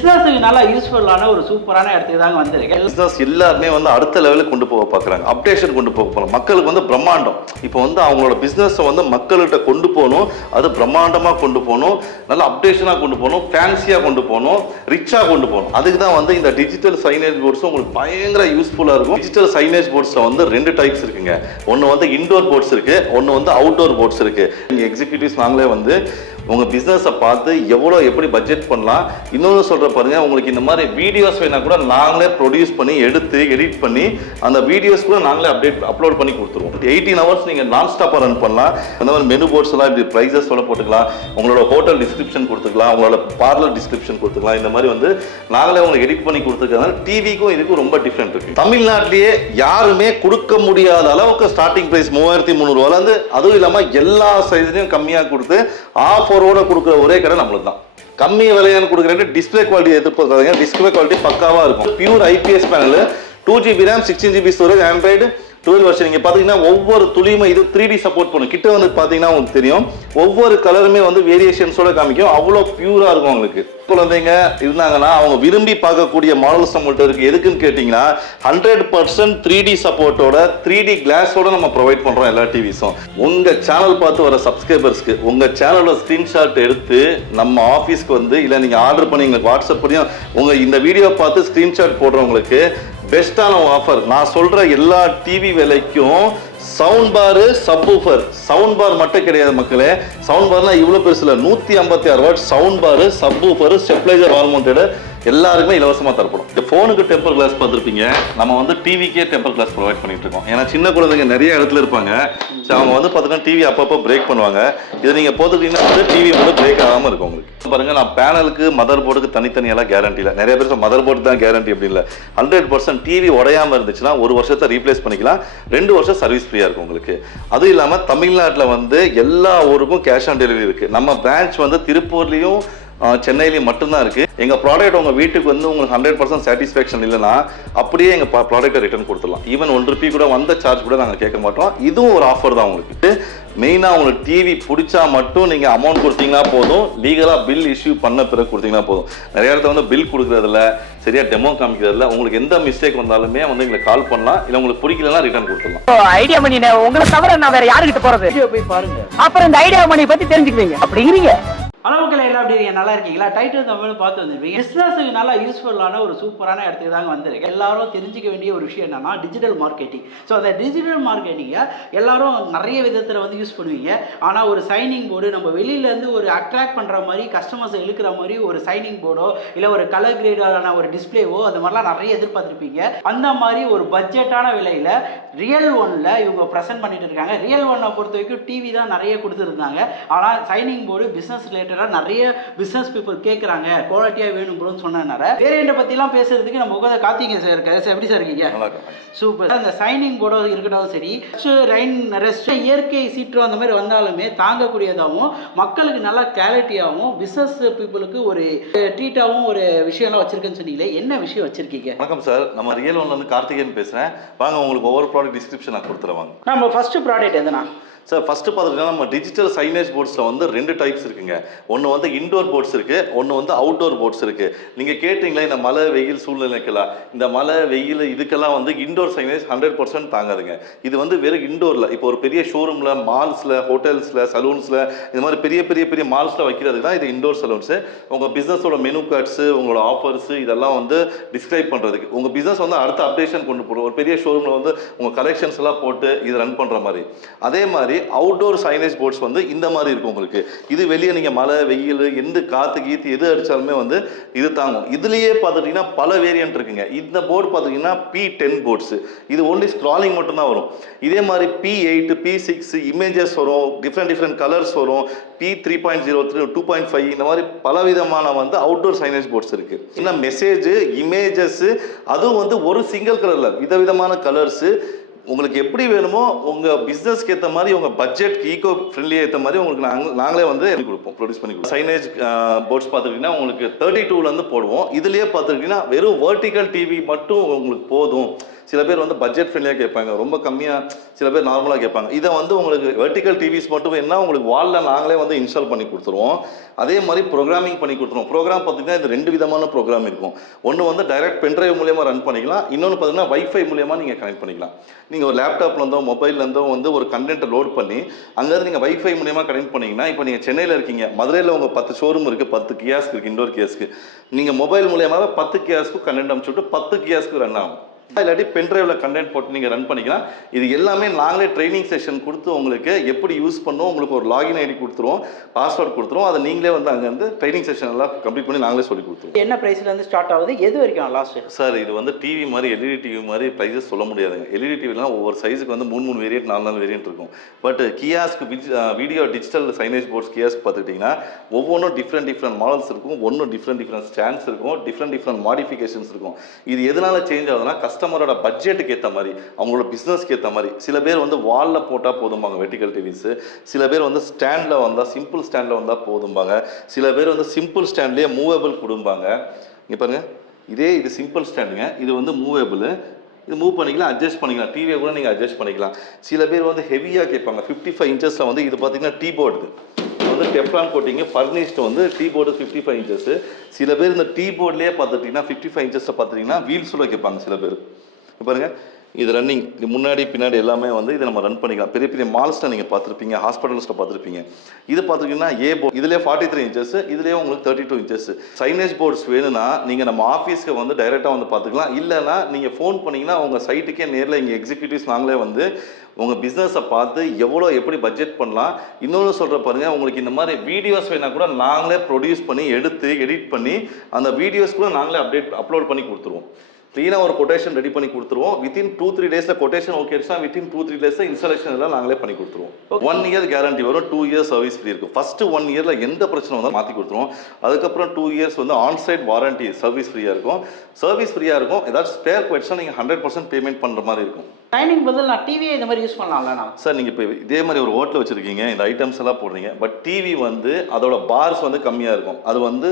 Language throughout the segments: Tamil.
பிசினஸுக்கு நல்லா யூஸ்ஃபுல்லான ஒரு சூப்பரான இடத்துக்கு தாங்க வந்திருக்கேன். பிசினஸ் எல்லாருமே வந்து அடுத்த லெவலுக்கு கொண்டு போக பார்க்குறாங்க, அப்டேஷன் கொண்டு போக போகலாம். மக்களுக்கு வந்து பிரம்மாண்டம், இப்போ வந்து அவங்களோட பிஸ்னஸை வந்து மக்கள்கிட்ட கொண்டு போகணும், அது பிரம்மாண்டமாக கொண்டு போகணும், நல்ல அப்டேஷனாக கொண்டு போகணும், ஃபேன்சியாக கொண்டு போகணும், ரிச்சாக கொண்டு போகணும். அதுக்கு தான் வந்து இந்த டிஜிட்டல் சைனேஜ் போர்ட்ஸும் உங்களுக்கு பயங்கர யூஸ்ஃபுல்லாக இருக்கும். டிஜிட்டல் சைனேஜ் போர்ட்ஸில் வந்து 2 டைப்ஸ் இருக்குங்க. ஒன்று வந்து இன்டோர் போர்ட்ஸ் இருக்கு, ஒன்று வந்து அவுட்டோர் போர்ட்ஸ் இருக்கு. நீங்கள் எக்ஸிக்யூட்டிவ்ஸ் நாங்களே வந்து உங்கள் பிஸ்னஸை பார்த்து எப்படி பட்ஜெட் பண்ணலாம். இன்னொன்று சொல்கிற பாருங்க, உங்களுக்கு இந்த மாதிரி வீடியோஸ் வேணா கூட நாங்களே ப்ரொடியூஸ் பண்ணி எடுத்து எடிட் பண்ணி அந்த வீடியோஸ் கூட நாங்களே அப்லோட் பண்ணி கொடுத்துருவோம். 18 hours நீங்கள் நான் ஸ்டாப்பாக ரன் பண்ணலாம். அந்த மாதிரி மெனு போர்ட்ஸ் எல்லாம் இப்படி ப்ரைஸஸ் போட்டுக்கலாம், உங்களோட ஹோட்டல் டிஸ்கிரிப்ஷன் கொடுத்துக்கலாம், உங்களோட பார்லர் டிஸ்கிரிப்ஷன் கொடுத்துக்கலாம். இந்த மாதிரி வந்து நாங்களே உங்களுக்கு எடிட் பண்ணி கொடுத்துருக்கனால டிவிக்கும் இதுக்கும் ரொம்ப டிஃப்ரெண்ட் இருக்கு. தமிழ்நாட்டிலேயே யாருமே கொடுக்க முடியாத அளவுக்கு ஸ்டார்டிங் ப்ரைஸ் 3300 அதுவும் இல்லாமல் எல்லா சைஸ்லையும் கம்மியாக கொடுத்து ஆஃபரோட கொடுக்குற ஒரே கடை நம்மளுக்கு தான். கம்மி விலையான கொடுக்குற டிஸ்பிளே குவாலிட்டி எதிர்பார்க்காதீங்க, டிஸ்பிளே குவாலிட்டி பக்காவாக இருக்கும். Pure IPS panel, 2GB RAM, 16GB storage, Android 12 வருஷன். நீங்கள் பார்த்தீங்கன்னா ஒவ்வொரு துளியுமே இது 3D சப்போர்ட் பண்ணும். கிட்ட வந்து பார்த்தீங்கன்னா உங்களுக்கு தெரியும், ஒவ்வொரு கலருமே வந்து வேரியேஷன்ஸோட காமிக்கும். அவ்வளோ பியூராக இருக்கும். உங்களுக்கு குழந்தைங்க இருந்தாங்கன்னா அவங்க விரும்பி பார்க்கக்கூடிய மாடல்ஸ் நம்மள்ட்ட இருக்கு. எதுக்குன்னு கேட்டிங்கன்னா 100% 3D சப்போர்ட்டோட 3D கிளாஸோட நம்ம ப்ரொவைட் பண்ணுறோம் எல்லா டிவிஸும். உங்கள் சேனல் பார்த்து வர சப்ஸ்கிரைபர்ஸ்க்கு உங்கள் சேனலோட ஸ்க்ரீன்ஷாட் எடுத்து நம்ம ஆஃபீஸ்க்கு வந்து இல்லை நீங்கள் ஆர்டர் பண்ணி எங்களுக்கு வாட்ஸ்அப் பண்ணியும் உங்கள் இந்த வீடியோ பார்த்து ஸ்க்ரீன்ஷாட் போடுறவங்களுக்கு பெஸ்ட்டான ஆஃபர். நான் சொல்கிற எல்லா டிவி விலைக்கும் சவுண்ட் பாரு, சப்வூஃபர். சவுண்ட் பார் மட்டும் கிடையாது மக்களே, சவுண்ட் பார்னா இவ்வளோ பெருசு இல்லை, 156 வாட் சவுண்ட் பாரு, சப்வூஃபர், ஸ்டெப்லைசர் வால் மவுண்டட் எல்லாருக்குமே இலவசமாக தரப்படும். இந்த ஃபோனுக்கு டெம்பர் கிளாஸ் பார்த்துருப்பீங்க, நம்ம வந்து டிவிக்கே டெம்பர் கிளாஸ் ப்ரொவைட் பண்ணிட்டு இருக்கோம். ஏன்னா சின்ன குழந்தைங்க நிறைய இடத்துல இருப்பாங்க, அவங்க வந்து பார்த்தீங்கன்னா டிவி அப்பப்போ பிரேக் பண்ணுவாங்க. இதை நீங்கள் போட்டுக்கிட்டீங்கன்னா வந்து டிவி வந்து பிரேக் ஆகாமல் இருக்கும். உங்களுக்கு பாருங்க, நான் பேனலுக்கு மதர் போர்டுக்கு தனித்தனியெல்லாம் கேரண்டி இல்லை. நிறைய பேர் மதர் போர்டு தான் கேரண்டி அப்படி இல்லை. 100% டிவி உடையாமல் இருந்துச்சுன்னா 1 வருஷத்தை ரீப்ளேஸ் பண்ணிக்கலாம், 2 வருஷம் சர்வீஸ் ஃப்ரீயாக இருக்கும் உங்களுக்கு. அதுவும் இல்லாமல் தமிழ்நாட்டில் வந்து எல்லா ஊருக்கும் கேஷ் ஆன் டெலிவரி இருக்குது. நம்ம பிரான்ச் வந்து திருப்பூர்லேயும் சென்னையிலையும் மட்டும்தான் இருக்குது. எங்கள் ப்ராடக்ட் உங்கள் வீட்டுக்கு வந்து உங்களுக்கு 100% சாட்டிஸ்ஃபேக்ஷன் இல்லைன்னா அப்படியே எங்கள் ப்ராடக்ட்டை ரிட்டர்ன் கொடுத்துடலாம். ஈவன் 1 ரூபி கூட வந்த சார்ஜ் கூட நாங்கள் கேட்க மாட்டோம். இதுவும் ஒரு ஆஃபர் தான் உங்களுக்கு. மெயினாக உங்களுக்கு டிவி பிடிச்சா மட்டும் நீங்கள் அமௌண்ட் கொடுத்தீங்கன்னா போதும், லீகலாக பில் இஷ்யூ பண்ண பிறகு கொடுத்தீங்கன்னா போதும். நிறைய இடத்துல வந்து பில் கொடுக்குறதில்ல, சரியா டெமோ காமிக்கிறதில்ல. உங்களுக்கு எந்த மிஸ்டேக் வந்தாலுமே வந்து எங்களுக்கு கால் பண்ணலாம், இல்லை உங்களுக்கு பிடிக்கலன்னா ரிட்டர்ன் கொடுத்துடலாம். ஐடியா மணி உங்களை தவிர நான் வேற யாருக்கிட்ட போறது? போய் பாருங்க, அப்புறம் இந்த ஐடியா மணி பத்தி தெரிஞ்சுக்குவீங்க. அப்படிங்கிறீங்க. அளவுகளை எல்லாம் அப்படி இருக்கீங்க, நல்லா இருக்கீங்களா? டைட்டில் தமிழ் பார்த்து வந்துருப்பீங்க. பிஸ்னஸுக்கு நல்லா யூஸ்ஃபுல்லான ஒரு சூப்பரான இடத்துக்கு தாங்க வந்திருக்கேன். எல்லாரும் தெரிஞ்சிக்க வேண்டிய ஒரு விஷயம் என்னன்னா டிஜிட்டல் மார்க்கெட்டிங். ஸோ அந்த டிஜிட்டல் மார்க்கெட்டிங்கை எல்லாரும் நிறைய விதத்தில் வந்து யூஸ் பண்ணுவீங்க. ஆனால் ஒரு சைனிங் போர்டு நம்ம வெளியிலேருந்து ஒரு அட்ராக்ட் பண்ணுற மாதிரி, கஸ்டமர்ஸை இழுக்கிற மாதிரி ஒரு சைனிங் போர்டோ இல்லை ஒரு கலர் கிரேடான ஒரு டிஸ்பிளேவோ அந்த மாதிரிலாம் நிறைய எதிர்பார்த்துருப்பீங்க. அந்த மாதிரி ஒரு பட்ஜெட்டான விலையில் ரியல் ஒன்ல இவங்க ப்ரெசென்ட் பண்ணிட்டு இருக்காங்க. ரியல் ஒன்னை பொறுத்த வரைக்கும் டிவி தான் நிறைய கொடுத்துருந்தாங்க. ஆனால் சைனிங் போர்டு பிஸ்னஸ் ரிலேட்டடாக நிறைய பிசினஸ் பீப்புள் கேட்குறாங்க, குவாலிட்டியாக வேணும் ப்ரோன்னு சொன்னனால வேரியண்ட்டை பற்றிலாம் பேசுறதுக்கு நம்ம உட்காந்து கார்த்திகை சார் இருக்காரு. சார் எப்படி சார் இருக்கீங்க? சூப்பர். அந்த சைனிங் போர்டோ இருக்கட்டும் சரி, ரெயின் ரெஸ்ட் இயற்கை சீற்றம் அந்த மாதிரி வந்தாலுமே தாங்கக்கூடியதாகவும் மக்களுக்கு நல்லா கிளாரிட்டியாகவும் பிசினஸ் பீப்புளுக்கு ஒரு ட்ரீட்டாகவும் ஒரு விஷயம்லாம் வச்சிருக்கேன்னு சொன்னீங்களே, என்ன விஷயம் வச்சிருக்கீங்க? வணக்கம் சார், நம்ம ரியல் ஒன்ல இருந்து கார்த்திகேயன் பேசுகிறேன். வாங்க உங்களுக்கு ஒவ்வொரு ப்ராடக்ட் டிஸ்கிரிப்ஷன் நான் கொடுத்துருவாங்க. நம்ம ஃபர்ஸ்ட் ப்ராடக்ட் எதுனா சார், ஃபஸ்ட்டு பார்த்துக்கிட்டா நம்ம டிஜிட்டல் சைனேஜ் போர்ட்ஸில் வந்து 2 டைப்ஸ் இருக்குங்க. ஒன்று வந்து இன்டோர் போர்ட்ஸ் இருக்குது, ஒன்று வந்து அவுட்டோர் போர்ட்ஸ் இருக்குது. நீங்கள் கேட்டிங்களா இந்த மழை வெயில் சூழ்நிலைக்கெல்லாம், இந்த மழை வெயில் இதுக்கெல்லாம் வந்து இன்டோர் சைனேஜ் 100% தாங்காதுங்க. இது வந்து வெறும் இன்டோரில், இப்போ ஒரு பெரிய ஷோரூமில், மால்ஸில், ஹோட்டல்ஸில், சலூன்ஸில், இந்த மாதிரி பெரிய பெரிய பெரிய மால்ஸில் வைக்கிறதுக்கு தான் இது இன்டோர் சலூன்ஸு. உங்கள் பிஸ்னஸோட மெனு கார்ட்ஸு, உங்களோட ஆஃபர்ஸு இதெல்லாம் வந்து டிஸ்கிரைப் பண்ணுறதுக்கு, உங்கள் பிஸ்னஸ் வந்து அடுத்த அப்டேஷன் கொண்டு போடும். ஒரு பெரிய ஷோரூமில் வந்து உங்கள் கலெக்ஷன்ஸ் எல்லாம் போட்டு இது ரன் பண்ணுற மாதிரி. அதே மாதிரி அவுட்டோர் சைனேஜ் போர்ட்ஸ் வந்து இந்த மாதிரி இருக்கும் உங்களுக்கு. இது வெளியே நீங்கள் மழை வெயில் எந்த காற்று கீத்து எது அடித்தாலுமே வந்து இது தாங்கும். இதுலேயே பார்த்துட்டிங்கன்னா பல வேரியன்ட் இருக்குங்க. இந்த போர்டு பார்த்தீங்கன்னா P10 போர்ட்ஸு. இது ஒன்லி ஸ்க்ராலிங் மட்டும்தான் வரும். இதே மாதிரி P8, P6 இமேஜஸ் வரும், டிஃப்ரெண்ட் கலர்ஸ் வரும். P3.03, 2.5 இந்த மாதிரி பலவிதமான வந்து அவுட்டோர் சைனேஜ் போர்ட்ஸ் இருக்குது. இன்னும் மெசேஜ் இமேஜஸ் அதுவும் வந்து ஒரு சிங்கிள் கலரில் விதவிதமான கலர்ஸு உங்களுக்கு எப்படி வேணுமோ உங்கள் பிஸ்னஸ்க்கு ஏற்ற மாதிரி உங்கள் பட்ஜெட்க்கு ஈகோ ஃப்ரெண்ட்லியாக ஏற்ற மாதிரி உங்களுக்கு நாங்களே வந்து கொடுப்போம், ப்ரொடியூஸ் பண்ணி கொடுப்போம். சைனேஜ் போர்ட்ஸ் பார்த்துக்கிட்டிங்கன்னா உங்களுக்கு 32லேருந்து போடுவோம். இதுலேயே பார்த்துக்கிட்டிங்கன்னா வெறும் வெர்டிக்கல் டிவி மட்டும் உங்களுக்கு போதும், சில பேர் வந்து பட்ஜெட் ஃப்ரெண்ட்லியாக கேட்பாங்க, ரொம்ப கம்மியாக சில பேர் நார்மலாக கேட்பாங்க. இதை வந்து உங்களுக்கு வெர்டிக்கல் டிவிஸ் மட்டும் என்ன உங்களுக்கு வாலில் நாங்களே வந்து இன்ஸ்டால் பண்ணி கொடுத்துருவோம். அதே மாதிரி ப்ரோக்ராமிங் பண்ணி கொடுத்துருவோம். ப்ரோக்ராம் பார்த்தீங்கன்னா இது 2 விதமான ப்ரோக்ராம் இருக்கும். ஒன்று வந்து டைரக்ட் பென்ட்ரைவ் மூலியமாக ரன் பண்ணிக்கலாம், இன்னொன்று பார்த்தீங்கன்னா வைஃபை மூலியமாக நீங்கள் கனெக்ட் பண்ணிக்கலாம். நீங்கள் ஒரு லேப்டாப்லேருந்தோ மொபைல்லேருந்தோ வந்து ஒரு கண்டென்ட்டை லோட் பண்ணி அங்கேருந்து நீங்கள் வைஃபை மூலியமாக கனெக்ட் பண்ணிங்கன்னா, இப்போ நீங்கள் சென்னையில் இருக்கீங்க, மதுரையில் உங்கள் 10 ஷோரூம் இருக்குது, 10 கியாஸ்க் இருக்குது, இண்டோர் கியாஸ்க்கு. நீங்கள் மொபைல் மூலியமாக 10 கியாஸ்க்கு கண்டென்ட் அனுப்பிச்சுட்டு 10 கியாஸ்க்கு ரன் ஆகும். இல்லாட்டி பென்ட்ரைவில் கண்டென்ட் போட்டு நீங்கள் ரன் பண்ணிக்கலாம். இது எல்லாமே நாங்களே ட்ரைனிங் செஷன் கொடுத்து உங்களுக்கு எப்படி யூஸ் பண்ணோம், உங்களுக்கு ஒரு லாகின் ஐடி கொடுத்துருவோம், பாஸ்வேர்ட் கொடுத்துருவோம். அதை நீங்களே வந்து அங்கேருந்து ட்ரைனிங் செஷன் எல்லாம் கம்ப்ளீட் பண்ணி நாங்களே சொல்லி கொடுத்துருவோம். என்ன ப்ரைஸ்லேருந்து ஸ்டார்ட் ஆகுது, எது வரைக்கும் லாஸ்ட்டு? சார் இது வந்து டிவி மாதிரி எல்இடி டிவி மாதிரி ப்ரைஸஸ் சொல்ல முடியாதுங்க. எல்இடி டிவிலாம் ஒவ்வொரு சைஸுக்கு வந்து 3 வேரியன்ட் 4 வேரியன்ட் இருக்கும். பட் கியாஸ்க்கு வீடியோ டிஜிட்டல் சைனேஜ் போர்ட்ஸ் கியாஸ்க்கு பார்த்துக்கிட்டிங்கன்னா ஒவ்வொன்றும் டிஃப்ரெண்ட் மாடல்ஸ் இருக்கும், ஒன்றும் டிஃப்ரெண்ட் ஸ்டாண்ட்ஸ் இருக்கும், டிஃப்ரெண்ட் மாடிஃபிகேஷன்ஸ் இருக்கும். இது எதனால் சேஞ்ச் ஆகுதுன்னா கஸ்டமரோட பட்ஜெட்டுக்கு ஏற்ற மாதிரி, அவங்களோட பிஸ்னஸ்க்கு ஏற்ற மாதிரி. சில பேர் வந்து வாலில் போட்டால் போதும்பாங்க வெர்டிக்கல் டிவிஸு, சில பேர் வந்து ஸ்டாண்டில் வந்தால் சிம்பிள் ஸ்டாண்டில் வந்தால் போதும்பாங்க, சில பேர் வந்து சிம்பிள் ஸ்டாண்ட்லேயே மூவேபிள் கொடும்பாங்க. இங்கே பாருங்கள், இது சிம்பிள் ஸ்டாண்டுங்க, இது வந்து மூவேபிள். இது மூவ் பண்ணிக்கலாம், அட்ஜஸ்ட் பண்ணிக்கலாம், டிவியை கூட நீங்கள் அட்ஜஸ்ட் பண்ணிக்கலாம். சில பேர் வந்து ஹெவியாக கேட்பாங்க, 55 இன்ச்சஸில் வந்து இது பார்த்தீங்கன்னா டீ போர்டு வந்து டெஃப்லான் கோட்டிங்கு ஃபர்னிஷ்டு வந்து டீ போர்டு 55 இன்ச்சஸ். சில பேர் இந்த டீ போர்ட்லேயே பார்த்துட்டிங்கன்னா 55 இன்ச்சஸில் பார்த்துட்டிங்கன்னா வீல்ஸோட கேட்பாங்க சில பேர். பாருங்க, இது ரன்னிங், இது முன்னாடி பின்னாடி எல்லாமே வந்து இதை நம்ம ரன் பண்ணிக்கலாம். பெரிய பெரிய மால்ஸில் நீங்கள் பார்த்துருப்பீங்க, ஹாஸ்பிட்டல்ஸில் பார்த்துருப்பீங்க. இது பார்த்துக்கிட்டிங்கன்னா ஏ போர்டு, இதுலேயே 43 இன்ச்சஸ், இதுலேயே உங்களுக்கு 32 இன்ச்சஸ். சைனேஜ் போர்ட்ஸ் வேணும்னா நீங்கள் நம்ம ஆஃபீஸ்க்கு வந்து டைரெக்டாக வந்து பார்த்துக்கலாம். இல்லைனா நீங்கள் ஃபோன் பண்ணிங்கன்னா உங்கள் சைட்டுக்கே நேரில் இங்கே எக்ஸிக்யூட்டிவ்ஸ் நாங்களே வந்து உங்கள் பிஸ்னஸை பார்த்து எப்படி பட்ஜெட் பண்ணலாம். இன்னொன்று சொல்கிற பாருங்கள், உங்களுக்கு இந்த மாதிரி வீடியோஸ் வேணால் கூட நாங்களே ப்ரொடியூஸ் பண்ணி எடுத்து எடிட் பண்ணி அந்த வீடியோஸ் கூட நாங்களே அப்லோட் பண்ணி கொடுத்துருவோம். க்ளீனாக ஒரு கொட்டேஷன் ரெடி பண்ணி கொடுத்துருவோம். வித்தின் 2-3 டேஸில் கொட்டேஷன் ஓகே ஆச்சுன்னா வித்தின் 2-3 டேஸில் இன்ஸ்டாலேஷன் எல்லாம் நாங்களே பண்ணி கொடுத்துருவோம். 1 இயர் கேரண்டி வரும், 2 இயர்ஸ் சர்வீஸ் ஃப்ரீ இருக்கும். ஃபஸ்ட்டு 1 இயரில் எந்த பிரச்சனை வந்தாலும் மாற்றி கொடுத்துருவோம். அதுக்கப்புறம் 2 இயர்ஸ் வந்து ஆன்சைட் வாரண்டி சர்வீஸ் ஃப்ரீயாக இருக்கும். ஏதாச்சும் ஸ்பேர் போயிடுச்சுன்னா நீங்கள் 100% பேமெண்ட் பண்ணுற மாதிரி இருக்கும். டைனிங் பதில் நான் டிவியை இந்த மாதிரி யூஸ் பண்ணலாம்ல சார்? நீங்கள் இப்போ இதே மாதிரி ஒரு ஹோட்டல் வச்சுருக்கீங்க, இந்த ஐட்டம்ஸ் எல்லாம் போடுறீங்க, பட் டிவி வந்து அதோட பார்ஸ் வந்து கம்மியாக இருக்கும். அது வந்து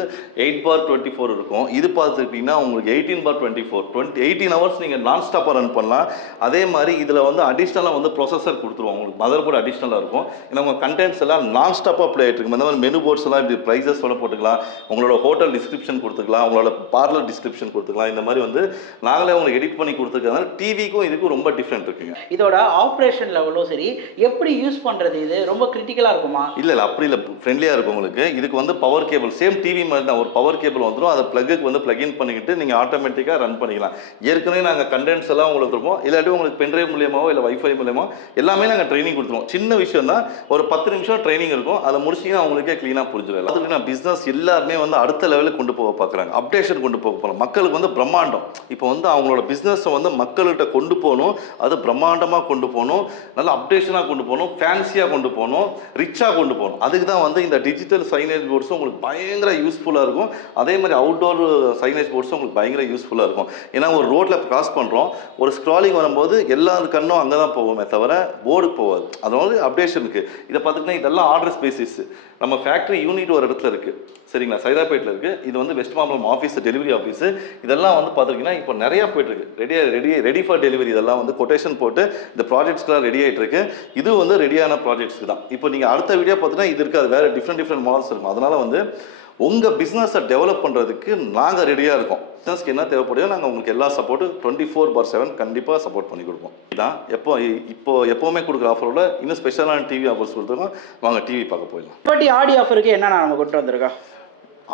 8/24 இருக்கும். இது பார்த்துக்கிட்டிங்கன்னா உங்களுக்கு 18/24, 18 ஹவர்ஸ் நீங்கள் நான் ஸ்டாப்பாக ரன் பண்ணலாம். அதே மாதிரி இதில் வந்து அடிஷ்னலாக வந்து ப்ரொசஸர் கொடுத்துருவோம், உங்களுக்கு மதர் போர்டு அடிஷ்னலாக இருக்கும். ஏன்னா உங்கள் கண்டென்ட்ஸ் எல்லாம் நான் ஸ்டாப்பாக ப்ளே ஆகிட்டு இருக்கும். இந்த மாதிரி மெனு போர்ட்ஸ் எல்லாம் இப்படி ப்ரைஸஸோட போட்டுக்கலாம், உங்களோட ஹோட்டல் டிஸ்கிரிப்ஷன் கொடுத்துக்கலாம், உங்களோட பார்லர் டிஸ்கிரிப்ஷன் கொடுத்துக்கலாம். இந்த மாதிரி வந்து நாங்களே உங்களுக்கு எடிட் பண்ணி கொடுத்துருக்கனால டிவிக்கும் இதுக்கும் ரொம்ப டிஃப்ரெண்ட் இருக்குங்க. இதோட ஆப்ரேஷன் லெவலும் சரி, எப்படி யூஸ் பண்ணுறது, இது ரொம்ப கிரிட்டிக்கலாக இருக்குமா? இல்லை அப்படி இல்லை, ஃப்ரெண்ட்லியாக இருக்கும் உங்களுக்கு. இதுக்கு வந்து பவர் கேபிள் சேம் டிவி மாதிரி தான், ஒரு பவர் கேபிள் வந்துடும். அதை ப்ளக்கு வந்து ப்ளக்இன் பண்ணிக்கிட்டு நீங்கள் ஆட்டோமேட்டிக்காக ரன் பண்ணிக்கலாம். ஏற்கனவே நாங்கள் கண்டென்ட்ஸ் எல்லாம் உங்களுக்கு இருப்போம், இல்லாட்டி உங்களுக்கு பென்ட்ரைவ் மூலியமாவோ இல்லை வைஃபை மூலியமோ எல்லாமே நாங்கள் ட்ரைனிங் கொடுத்துருவோம். சின்ன விஷயம் தான், ஒரு 10 நிமிஷம் ட்ரைனிங் இருக்கும், அதை முடிச்சிங்கன்னா அவங்களுக்கே க்ளீனாக புரிஞ்சிடும். அதுக்கு நான் பிஸ்னஸ் எல்லாருமே வந்து அடுத்த லெவலுக்கு கொண்டு போக பார்க்குறாங்க, அப்டேஷன் கொண்டு போக போகலாம். மக்களுக்கு வந்து பிரம்மாண்டம், இப்போ வந்து அவங்களோட பிஸ்னஸை வந்து மக்கள்கிட்ட கொண்டு போகணும், அது பிரம்மாண்டமாக கொண்டு போகணும், நல்ல அப்டேஷனாக கொண்டு போகணும், ஃபேன்சியாக கொண்டு போகணும், ரிச்சாக கொண்டு போகணும். அதுக்கு தான் வந்து இந்த டிஜிட்டல் சைனேஜ் போர்ட்ஸும் உங்களுக்கு பயங்கர யூஸ்ஃபுல்லாக இருக்கும். அதே மாதிரி அவுட்டோர் சைனேஜ் போர்ட்ஸும் உங்களுக்கு பயங்கர யூஸ்ஃபுல்லாக இருக்கும். ஏன்னா ஒரு ரோட்டில் கிராஸ் பண்ணுறோம், ஒரு ஸ்க்ராலிங் வரும்போது எல்லாரு கண்ணும் அங்கே தான் போவோமே தவிர போர்டுக்கு போகாது. அதனால அப்டேஷனுக்கு இதை பார்த்துக்கிட்டா இதெல்லாம் ஆர்டர் பேசிஸ். நம்ம ஃபேக்ட்ரி யூனிட் ஒரு இடத்துல இருக்குது, சரிங்களா, சைதாப்பேட்டில் இருக்குது. இது வந்து west Mambalam office, delivery office. இதெல்லாம் வந்து பார்த்துக்கிட்டிங்கன்னா இப்போ நிறையா போயிட்டுருக்கு, ரெடி ஃபார் டெலிவரி. இதெல்லாம் வந்து கொட்டேஷன் போட்டு இந்த ப்ராஜெக்ட்ஸ்லாம் ரெடி ஆகிட்டு இருக்கு. இது வந்து ரெடியான ப்ராஜெக்ட்ஸ்க்கு தான். இப்போ நீங்கள் அடுத்த வீடியோ பார்த்தீங்கன்னா இது இருக்காது, வேறு டிஃப்ரெண்ட் மாடல்ஸ் இருக்கும். அதனால் வந்து உங்கள் பிஸ்னஸை டெவலப் பண்ணுறதுக்கு நாங்கள் ரெடியாக இருக்கோம். பிஸ்னஸ்க்கு என்ன தேவைப்படுதோ நாங்கள் உங்களுக்கு எல்லா சப்போர்ட்டும் 24/7 கண்டிப்பாக சப்போர்ட் பண்ணி கொடுப்போம். இதான் எப்போவுமே கொடுக்குற ஆஃபரோட இன்னும் ஸ்பெஷலான டிவி ஆஃபர்ஸ் கொடுத்துருக்கோம். வாங்க டிவி பார்க்க போயிடலாம். பட் ஆடி ஆஃபருக்கு என்னென்ன நம்ம கொண்டு வந்திருக்கோம்?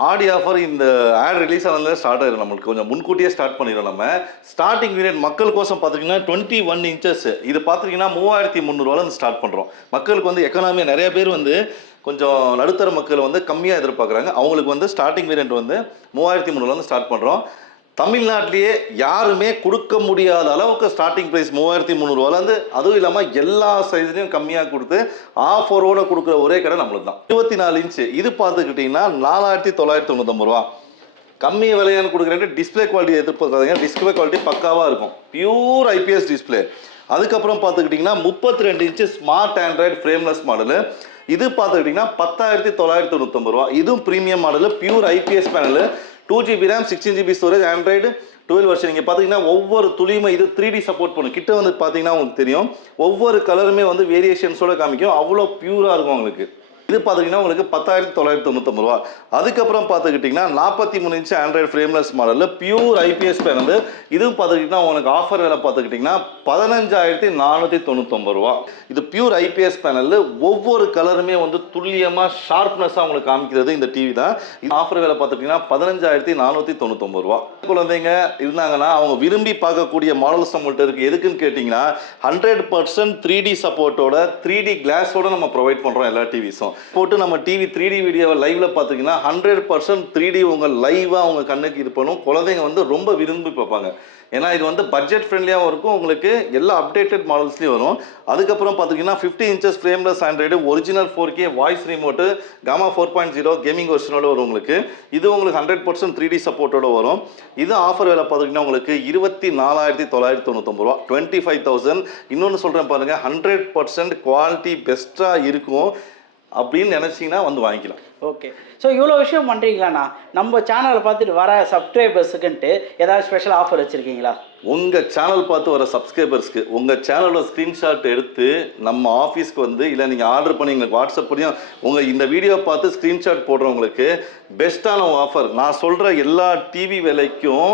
ஆடி ஆஃபர் இந்த ஆட் ரிலீஸ் ஆனதுல ஸ்டார்ட் ஆயிடும், நம்மளுக்கு கொஞ்சம் முன்கூட்டியே ஸ்டார்ட் பண்ணிடுறோம். நம்ம ஸ்டார்டிங் வேரியன்ட் மக்களுக்கோசம் பார்த்துக்கிங்கன்னா 21 இன்ச்சஸ். இது பார்த்துக்கிங்கன்னா 3300 ஸ்டார்ட் பண்ணுறோம். மக்களுக்கு வந்து எக்கனாமி நிறைய பேர் வந்து கொஞ்சம் நடுத்தர மக்கள் வந்து கம்மியாக எதிர்பார்க்குறாங்க. அவங்களுக்கு வந்து ஸ்டார்டிங் வேரியன்ட் வந்து 3300 ஸ்டார்ட் பண்ணுறோம். தமிழ்நாட்டிலேயே யாருமே கொடுக்க முடியாத அளவுக்கு ஸ்டார்டிங் ப்ரைஸ் 3300 அதுவும் இல்லாமல் எல்லா சைஸ்லையும் கம்மியாக கொடுத்து ஆஃபரோடு கொடுக்குற ஒரே கடை நம்மளுக்கு தான். 24 இன்ச்சு இது பார்த்துக்கிட்டிங்கன்னா 4999 கம்மி விலையான்னு கொடுக்குறேன். டிஸ்பிளே குவாலிட்டி எதிர்பார்க்காதீங்க, டிஸ்பிளே குவாலிட்டி பக்காவாக இருக்கும், பியூர் ஐபிஎஸ் டிஸ்பிளே. அதுக்கப்புறம் பார்த்துக்கிட்டிங்கன்னா 32 inch smart Android frameless model. இது பார்த்துக்கிட்டிங்கன்னா 10,999. இதுவும் premium model, pure IPS panel. 2GB RAM 16GB storage Android 12 வருஷன். நீங்கள் பார்த்தீங்கன்னா ஒவ்வொரு துளியுமே இது 3D சப்போர்ட் பண்ணும். கிட்ட வந்து பார்த்தீங்கன்னா உங்களுக்கு தெரியும் ஒவ்வொரு கலருமே வந்து வேரியேஷன்ஸோட காமிக்கும். அவ்வளோ பியூராக இருக்கும் உங்களுக்கு. இது பார்த்தீங்கன்னா உங்களுக்கு 10,999 ரூபா. அதுக்கப்புறம் பார்த்துக்கிட்டிங்கன்னா 43 இன்ச் ஆண்ட்ராய்டு ஃப்ரேம்லெஸ் மாடலில் பியூர் IPS பேனல். இதுவும் பார்த்துக்கிட்டிங்கன்னா உங்களுக்கு ஆஃபர் விலை பார்த்துக்கிட்டிங்கன்னா 15,499 ரூபா. இது பியூர் IPS பேனலில் ஒவ்வொரு கலருமே வந்து துல்லியமாக ஷார்ப்னஸாக உங்களுக்கு காமிக்கிறது இந்த டிவி தான். இது ஆஃபர் விலை பார்த்துக்கிட்டிங்கன்னா 15,499 ரூபா. குழந்தைங்க இருந்தாங்கன்னா அவங்க விரும்பி பார்க்கக்கூடிய மாடல்ஸ் நம்மள்ட்ட இருக்குது. எதுக்குன்னு கேட்டிங்கன்னா 100% 3D சப்போர்ட்டோட 3D கிளாஸோட நம்ம ப்ரொவைட் பண்ணுறோம் எல்லா டிவிஸும். போட்டு நம்ம டிவி 3D வீடியோவை லைவ்ல பார்த்தீங்கன்னா 100% 3D உங்க லைவா உங்க கண்ணுக்கு இது பண்ணும். குழந்தைங்க வந்து ரொம்ப விரும்பி பார்ப்பாங்க. ஏன்னா இது வந்து பட்ஜெட் ஃப்ரெண்ட்லியாகவும் இருக்கும். உங்களுக்கு எல்லா அப்டேட்டட் மாடல்ஸ்லையும் வரும். அதுக்கப்புறம் பார்த்தீங்கன்னா 50 inches frameless Android original 4K voice remote gamma 4.0 gaming வெர்ஷனோட வரும் உங்களுக்கு. இது உங்களுக்கு 100% 3D சப்போர்ட்டோட வரும். இது ஆஃபர் விலை பார்த்தீங்கன்னா உங்களுக்கு 24,999 ரூபா, 25,000. இன்னொன்று சொல்கிறேன் பாருங்கள், 100% குவாலிட்டி பெஸ்ட்டாக இருக்கும் அப்படின்னு நினச்சிங்கன்னா வந்து வாங்கிக்கலாம். ஓகே. ஸோ இவ்வளோ விஷயம் பண்ணுறீங்களாண்ணா, நம்ம சேனலை பார்த்துட்டு வர சப்ஸ்கிரைபர்ஸுக்குன்ட்டு ஏதாவது ஸ்பெஷல் ஆஃபர் வச்சுருக்கீங்களா? உங்கள் சேனல் பார்த்து வர சப்ஸ்கிரைபர்ஸ்க்கு உங்கள் சேனலோட ஸ்க்ரீன்ஷாட் எடுத்து நம்ம ஆஃபீஸ்க்கு வந்து இல்லை நீங்கள் ஆர்டர் பண்ணி எங்களுக்கு வாட்ஸ்அப் பண்ணியும் உங்கள் இந்த வீடியோ பார்த்து ஸ்க்ரீன்ஷாட் போடுறவங்களுக்கு பெஸ்ட்டான ஆஃபர். நான் சொல்கிற எல்லா டிவி விலைக்கும்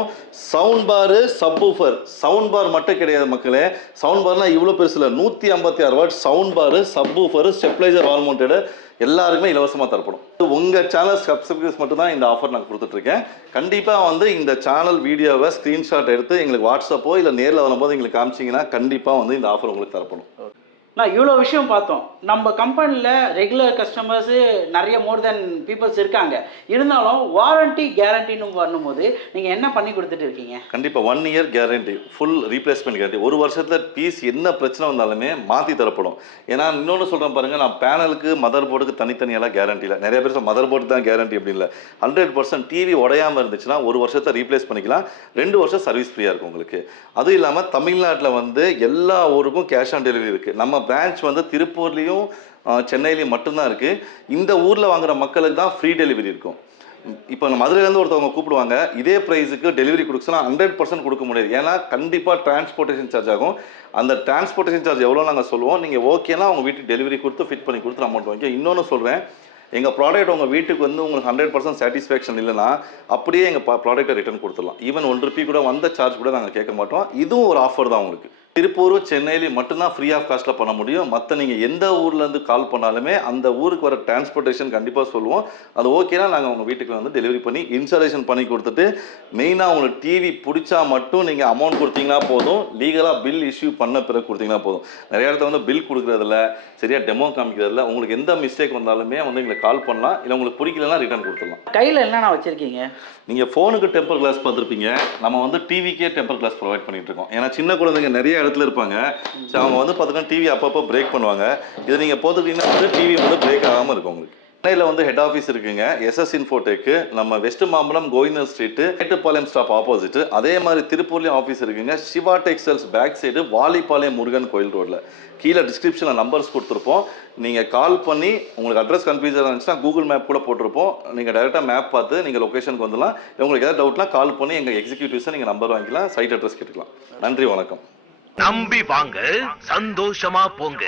சவுண்ட் பாரு சப்வூஃபர். சவுண்ட் பார் மட்டும் கிடையாது மக்களே, சவுண்ட் பார்னால் இவ்வளோ பெருசில் 156 வாட் சவுண்ட் பாரு சப்வூஃபர் ஸ்டெப்லைசர் வால் மவுண்டடு எல்லாருக்குமே இலவசமாக தரப்படும். உங்கள் சேனல் சப்ஸ்கிரைபர்ஸ் மட்டும் தான் இந்த ஆஃபர் நான் கொடுத்துட்ருக்கேன். கண்டிப்பாக வந்து இந்த சேனல் வீடியோவை ஸ்க்ரீன்ஷாட் எடுத்து எங்களுக்கு வாட்ஸ்அப்போ இல்லை நேரில் வரும்போது எங்களுக்கு காமிச்சிங்கன்னா கண்டிப்பாக வந்து இந்த ஆஃபர் உங்களுக்கு தரப்படும். நான் இவ்வளோ விஷயம் பார்த்தோம். நம்ம கம்பெனியில் ரெகுலர் கஸ்டமர்ஸு நிறைய மோர் தென் பீப்புள்ஸ் இருக்காங்க. இருந்தாலும் வாரண்ட்டி கேரண்டின்னு வரும்போது நீங்கள் என்ன பண்ணி கொடுத்துட்டு இருக்கீங்க? கண்டிப்பாக 1 year guarantee, full replacement guarantee. ஒரு வருஷத்தில் பீஸ் என்ன பிரச்சனை வந்தாலுமே மாற்றி தரப்படும். ஏன்னா இன்னொன்று சொல்கிறேன் பாருங்கள், நான் பேனலுக்கு மதர் போர்டுக்கு தனித்தனியெல்லாம் கேரண்டி இல்லை. நிறைய பேர் மதர் போர்டு தான் கேரண்டி அப்படி இல்லை. 100% டிவி உடையாமல் இருந்துச்சுன்னா 1 வருஷத்தை ரீப்ளேஸ் பண்ணிக்கலாம். 2 வருஷம் சர்வீஸ் ஃப்ரீயாக இருக்கும் உங்களுக்கு. அதுவும் இல்லாமல் தமிழ்நாட்டில் வந்து எல்லா ஊருக்கும் கேஷ் ஆன் டெலிவரி இருக்குது. நம்ம பிரான்ச் வந்து திருப்பூர்லேயும் சென்னையிலையும் மட்டும்தான் இருக்குது. இந்த ஊரில் வாங்குற மக்களுக்கு தான் ஃப்ரீ டெலிவரி இருக்கும். இப்போ மதுரையிலேருந்து ஒருத்தவங்க கூப்பிடுவாங்க, இதே ப்ரைஸுக்கு டெலிவரி கொடுக்குன்னா 100% கொடுக்க முடியாது. ஏன்னா கண்டிப்பாக டிரான்ஸ்போர்ட்டேஷன் சார்ஜ் ஆகும். அந்த டிரான்ஸ்போர்ட்டேஷன் சார்ஜ் எவ்வளோ நாங்கள் சொல்லுவோம், நீங்கள் ஓகேனா அவங்க வீட்டுக்கு டெலிவரி கொடுத்து ஃபிட் பண்ணி கொடுத்து அமௌண்ட் வாங்கி. இன்னொன்று சொல்கிறேன், எங்கள் ப்ராடக்ட் உங்கள் வீட்டுக்கு வந்து உங்களுக்கு 100% சாட்டிஸ்ஃபேக்ஷன் இல்லைன்னா அப்படியே எங்கள் ப்ராடக்ட்டை ரிட்டர்ன் கொடுத்துடலாம். ஈவன் 1 ரூபி கூட வந்த சார்ஜ் கூட நாங்கள் கேட்க மாட்டோம். இதுவும் ஒரு ஆஃபர் தான் உங்களுக்கு. திருப்பூர் சென்னையிலேயும் மட்டும்தான் ஃப்ரீ ஆஃப் காஸ்ட்டில் பண்ண முடியும். மற்ற நீங்கள் எந்த ஊர்லேருந்து கால் பண்ணாலுமே அந்த ஊருக்கு வர டிரான்ஸ்போர்ட்டேஷன் கண்டிப்பாக சொல்லுவோம். அது ஓகேனா நாங்கள் உங்கள் வீட்டுக்கு வந்து டெலிவரி பண்ணி இன்ஸ்டாலேஷன் பண்ணி கொடுத்துட்டு, மெயினாக உங்களுக்கு டிவி பிடிச்சா மட்டும் நீங்கள் அமௌண்ட் கொடுத்தீங்கன்னா போதும். லீகலாக பில் இஷ்யூ பண்ண பிறகு கொடுத்தீங்கன்னா போதும். நிறைய இடத்துல வந்து பில் கொடுக்குறதில்ல, சரியாக டெமோ காமிக்கிறதில்ல. உங்களுக்கு எந்த மிஸ்டேக் வந்தாலுமே வந்து எங்களுக்கு கால் பண்ணலாம். இல்லை உங்களுக்கு பிடிக்கலன்னா ரிட்டர்ன் கொடுத்துடலாம். கையில் என்னென்ன வச்சுருக்கீங்க? நீங்கள் ஃபோனுக்கு டெம்பர் கிளாஸ் பார்த்துருப்பீங்க, நம்ம வந்து டிவிக்கே டெம்பர் கிளாஸ் ப்ரொவைட் பண்ணிட்டு இருக்கோம். ஏன்னா சின்ன குழந்தைங்க நிறைய இடத்துல இருப்பாங்க. ஸோ அவங்க வந்து பார்த்தீங்கன்னா டிவி அப்பப்போ பிரேக் பண்ணுவாங்க. இதை நீங்கள் போட்டுக்கிட்டீங்கன்னா வந்து டிவி வந்து பிரேக் ஆகாமல் இருக்கும் உங்களுக்கு. சென்னையில் வந்து ஹெட் ஆஃபீஸ் இருக்குங்க, SS இன்ஃபோடெக்கு. நம்ம West Mambalam Govindan street Mettupalayam stop opposite. அதே மாதிரி திருப்பூர்லேயும் ஆஃபீஸ் இருக்குங்க, Siva textiles back side Valipalayam Murugan கோயில் ரோட்டில். கீழே டிஸ்கிரிப்ஷனில் நம்பர்ஸ் கொடுத்துருப்போம். நீங்கள் கால் பண்ணி உங்களுக்கு அட்ரஸ் கன்ஃபியூஸாக இருந்துச்சுன்னா கூகுள் மேப் கூட போட்டிருப்போம். நீங்கள் டேரெக்டாக மேப் பார்த்து நீங்கள் லொக்கேஷனுக்கு வந்துடலாம். உங்களுக்கு ஏதாவது டவுட்லாம் கால் பண்ணி எங்கள் எக்ஸிக்யூட்டிவ்ஸை நீங்கள் நம்பர் வாங்கிக்கலாம், சைட் அட்ரஸ் கேட்டுக்கலாம். நன்றி, வணக்கம். நம்பி வாங்க, சந்தோஷமா போங்க.